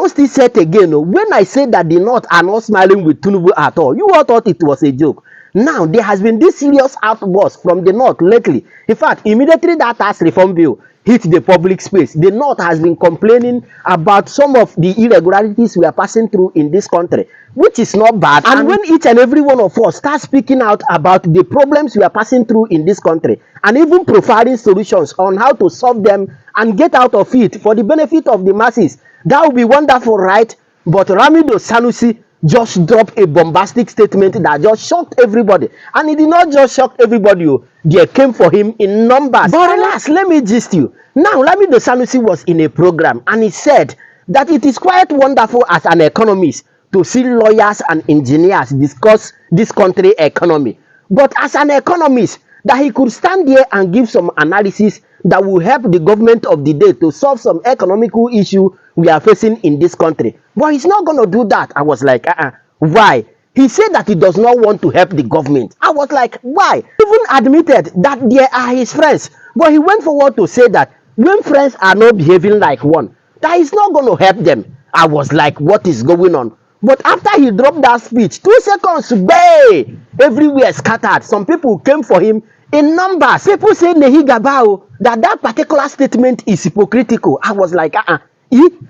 just this set again. When I said that the North are not smiling with Tinubu at all, you all thought it was a joke. Now there has been this serious outburst from the North lately. In fact, immediately that tax reform bill hit the public space, the North has been complaining about some of the irregularities we are passing through in this country, which is not bad. And when each and every one of us start speaking out about the problems we are passing through in this country and even providing solutions on how to solve them and get out of it for the benefit of the masses, that would be wonderful, right? But Lamido Sanusi just dropped a bombastic statement that just shocked everybody. And it did not just shock everybody, they came for him in numbers. But alas, let me gist you. Now, Lamido Sanusi was in a program and he said that it is quite wonderful as an economist to see lawyers and engineers discuss this country economy. But as an economist, that he could stand here and give some analysis that will help the government of the day to solve some economical issue we are facing in this country. But he's not going to do that. I was like, why? He said that he does not want to help the government. I was like, why? He even admitted that they are his friends. But he went forward to say that when friends are not behaving like one, that he's not going to help them. I was like, what is going on? But after he dropped that speech, 2 seconds, bay, everywhere scattered. Some people came for him in numbers. People say Nehi Gabao, that particular statement is hypocritical. I was like,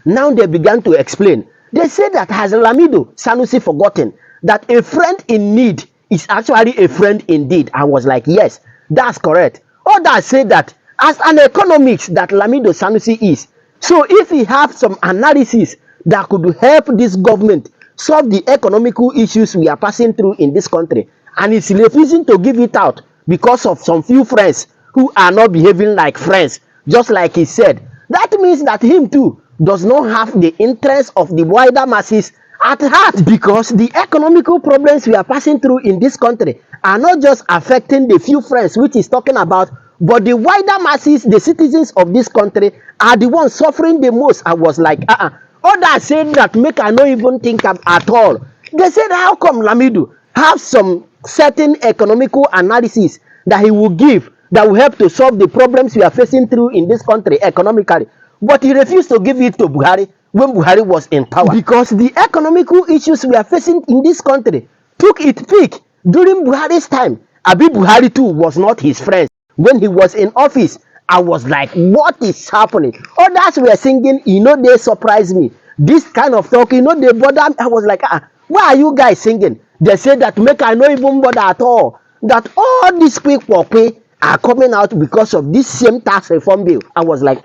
Now they began to explain. They said that has Lamido Sanusi forgotten that a friend in need is actually a friend indeed. I was like, yes, that's correct. Others say that as an economist that Lamido Sanusi is. So if he have some analysis that could help this government solve the economical issues we are passing through in this country, and is refusing to give it out because of some few friends who are not behaving like friends, just like he said, that means that him too does not have the interest of the wider masses at heart, because the economical problems we are passing through in this country are not just affecting the few friends which he's talking about, but the wider masses, the citizens of this country, are the ones suffering the most. I was like, Others said that make I not even think at all. They said, how come Lamido have some certain economical analysis that he will give that will help to solve the problems we are facing through in this country economically, but he refused to give it to Buhari when Buhari was in power, because the economical issues we are facing in this country took its peak during Buhari's time. Abi Buhari too was not his friend when he was in office. I was like, what is happening? Others were singing, they surprised me. This kind of talk, they bother me. I was like, why are you guys singing? They said that make I not even bother at all. That all these people are coming out because of this same tax reform bill. I was like,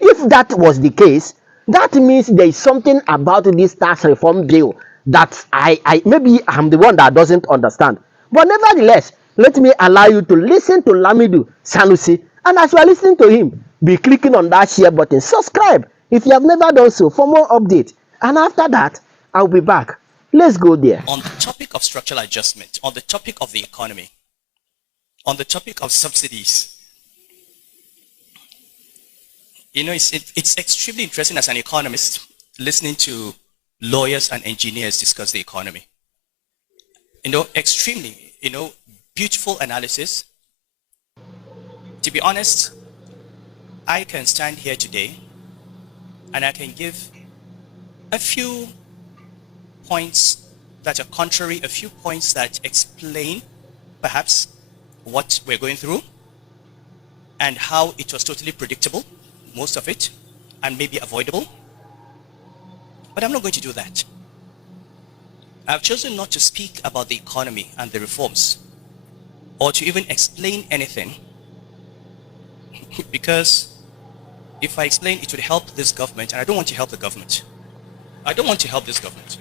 if that was the case, that means there is something about this tax reform bill that I maybe I'm the one that doesn't understand. But nevertheless, let me allow you to listen to Lamido Sanusi. And as you are listening to him, be clicking on that share button. Subscribe if you have never done so for more updates. And after that, I'll be back. Let's go there. On the topic of structural adjustment, on the topic of the economy, on the topic of subsidies, it's extremely interesting as an economist listening to lawyers and engineers discuss the economy. Extremely, beautiful analysis. To be honest, I can stand here today and I can give a few points that are contrary, a few points that explain perhaps what we're going through and how it was totally predictable, most of it, and maybe avoidable. But I'm not going to do that. I've chosen not to speak about the economy and the reforms or to even explain anything, because if I explain, it would help this government, and I don't want to help the government. I don't want to help this government.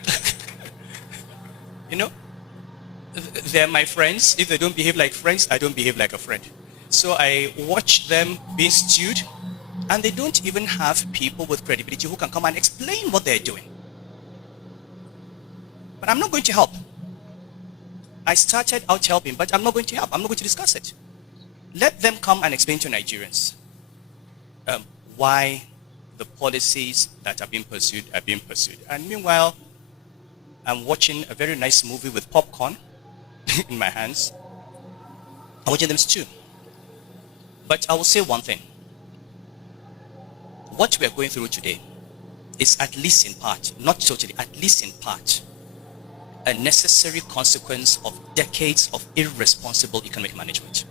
They're my friends. If they don't behave like friends, I don't behave like a friend. So I watch them being stewed, and they don't even have people with credibility who can come and explain what they're doing. But I'm not going to help. I started out helping, but I'm not going to help. I'm not going to discuss it. Let them come and explain to Nigerians why the policies that are being pursued are being pursued. And meanwhile, I'm watching a very nice movie with popcorn in my hands. I'm watching them stew. But I will say one thing. What we are going through today is at least in part, not totally, at least in part, a necessary consequence of decades of irresponsible economic management.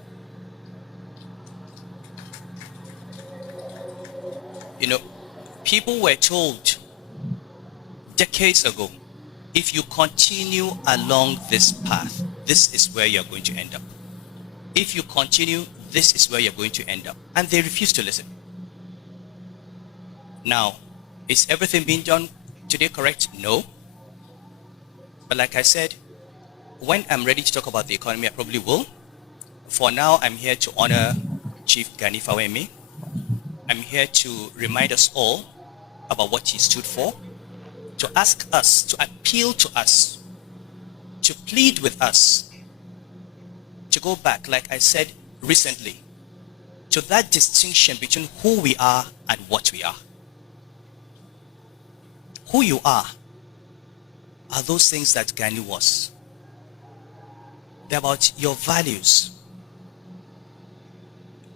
You know, people were told decades ago, if you continue along this path, this is where you're going to end up. If you continue, this is where you're going to end up. And they refused to listen. Now, is everything being done today correct? No. But like I said, when I'm ready to talk about the economy, I probably will. For now, I'm here to honor Chief Gani Fawemi. I'm here to remind us all about what he stood for, to ask us, to appeal to us, to plead with us, to go back, like I said recently, to that distinction between who we are and what we are. Who you are those things that Gani was. They're about your values,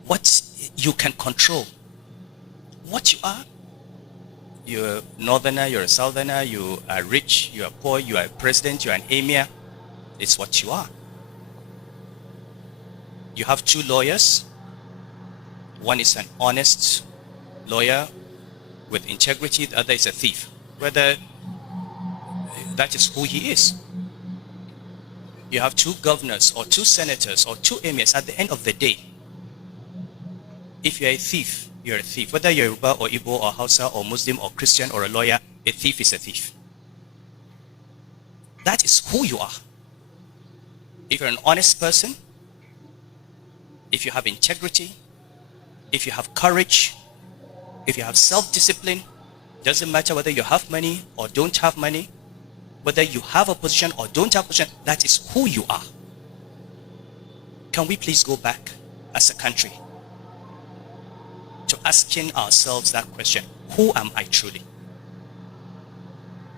what you can control. What you are, you're a northerner, you're a southerner, you are rich, you are poor, you are a president, you are an emir. It's what you are. You have two lawyers. One is an honest lawyer with integrity, the other is a thief. Whether that is who he is. You have two governors or two senators or two emirs. At the end of the day, if you're a thief, you're a thief. Whether you're Yoruba or Igbo or Hausa or Muslim or Christian or a lawyer, a thief is a thief. That is who you are. If you're an honest person, if you have integrity, if you have courage, if you have self-discipline, doesn't matter whether you have money or don't have money, whether you have a position or don't have a position, that is who you are. Can we please go back as a country to asking ourselves that question, who am I truly?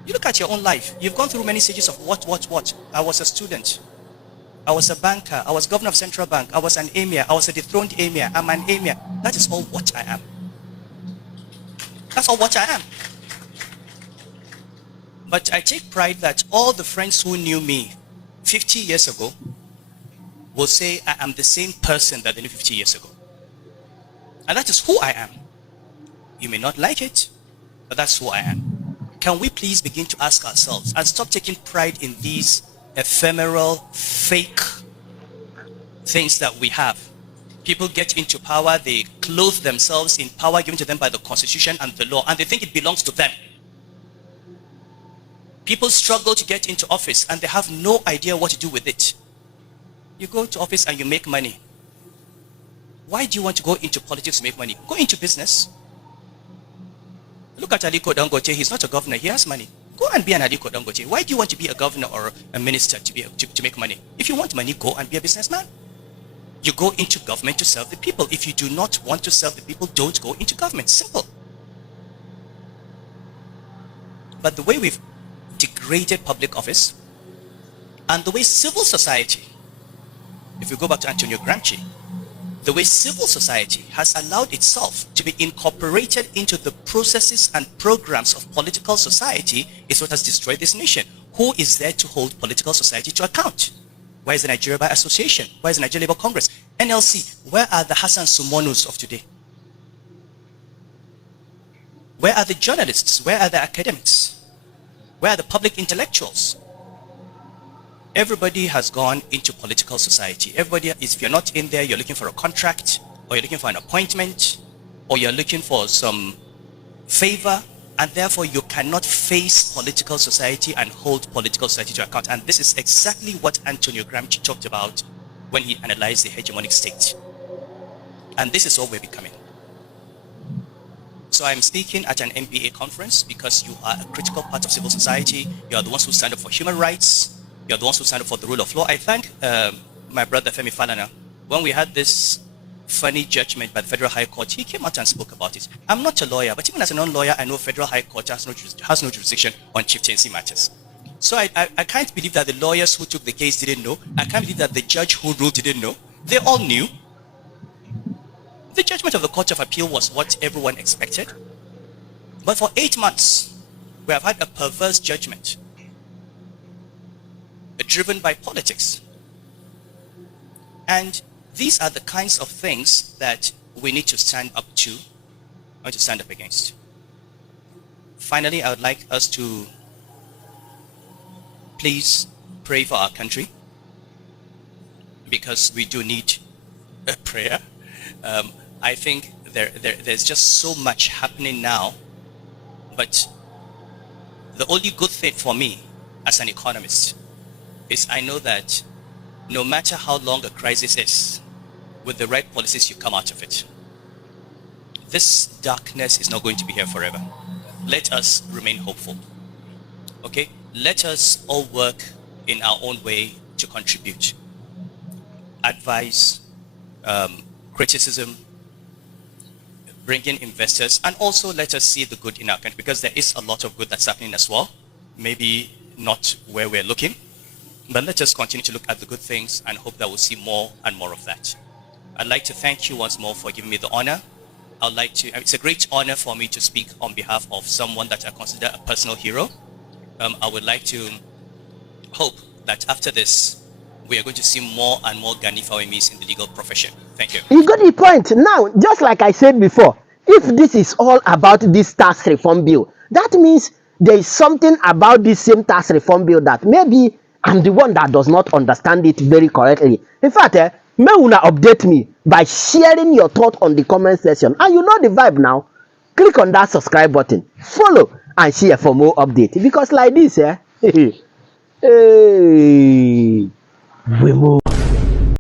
You look at your own life. You've gone through many stages of what. I was a student. I was a banker. I was governor of central bank. I was an emir. I was a dethroned emir. I'm an emir. That is all what I am. That's all what I am. But I take pride that all the friends who knew me 50 years ago will say I am the same person that they knew 50 years ago. And that is who I am. You may not like it, but that's who I am. Can we please begin to ask ourselves and stop taking pride in these ephemeral, fake things that we have? People get into power, they clothe themselves in power given to them by the Constitution and the law, and they think it belongs to them. People struggle to get into office and they have no idea what to do with it. You go to office and you make money. Why do you want to go into politics to make money? Go into business. Look at Aliko Dangote. He's not a governor. He has money. Go and be an Aliko Dangote. Why do you want to be a governor or a minister to make money? If you want money, go and be a businessman. You go into government to serve the people. If you do not want to serve the people, don't go into government. Simple. But the way we've degraded public office and the way civil society, if we go back to Antonio Gramsci, the way civil society has allowed itself to be incorporated into the processes and programs of political society is what has destroyed this nation. Who is there to hold political society to account? Where is the Nigeria Bar Association? Where is the Nigeria Labour Congress? NLC, where are the Hassan Sumonus of today? Where are the journalists? Where are the academics? Where are the public intellectuals? Everybody has gone into political society. Everybody is, if you're not in there, you're looking for a contract, or you're looking for an appointment, or you're looking for some favor, and therefore you cannot face political society and hold political society to account. And this is exactly what Antonio Gramsci talked about when he analyzed the hegemonic state. And this is what we're becoming. So I'm speaking at an MBA conference because you are a critical part of civil society. You are the ones who stand up for human rights. You are the ones who stand up for the rule of law. I thank my brother Femi Falana. When we had this funny judgment by the Federal High Court, he came out and spoke about it. I'm not a lawyer, but even as a non-lawyer, I know Federal High Court has no jurisdiction on chieftaincy matters. So I can't believe that the lawyers who took the case didn't know. I can't believe that the judge who ruled didn't know. They all knew. The judgment of the Court of Appeal was what everyone expected. But for 8 months, we have had a perverse judgment driven by politics. And these are the kinds of things that we need to stand up to or to stand up against. Finally, I would like us to please pray for our country, because we do need a prayer. I think there's just so much happening now, but the only good thing for me as an economist is I know that no matter how long a crisis is, with the right policies you come out of it. This darkness is not going to be here forever. Let us remain hopeful. Okay? Let us all work in our own way to contribute. Advice, criticism, bring in investors, and also let us see the good in our country, because there is a lot of good that's happening as well. Maybe not where we're looking, but let us continue to look at the good things and hope that we'll see more and more of that. I'd like to thank you once more for giving me the honor. It's a great honor for me to speak on behalf of someone that I consider a personal hero. I would like to hope that after this, we are going to see more and more Gani Fawemis in the legal profession. Thank you. You got the point. Now, just like I said before, if this is all about this tax reform bill, that means there is something about this same tax reform bill that maybe I'm the one that does not understand it very correctly. In fact, may una update me by sharing your thought on the comment section. And you know the vibe now. Click on that subscribe button, follow, and share for more updates. Because like this, hey, we move.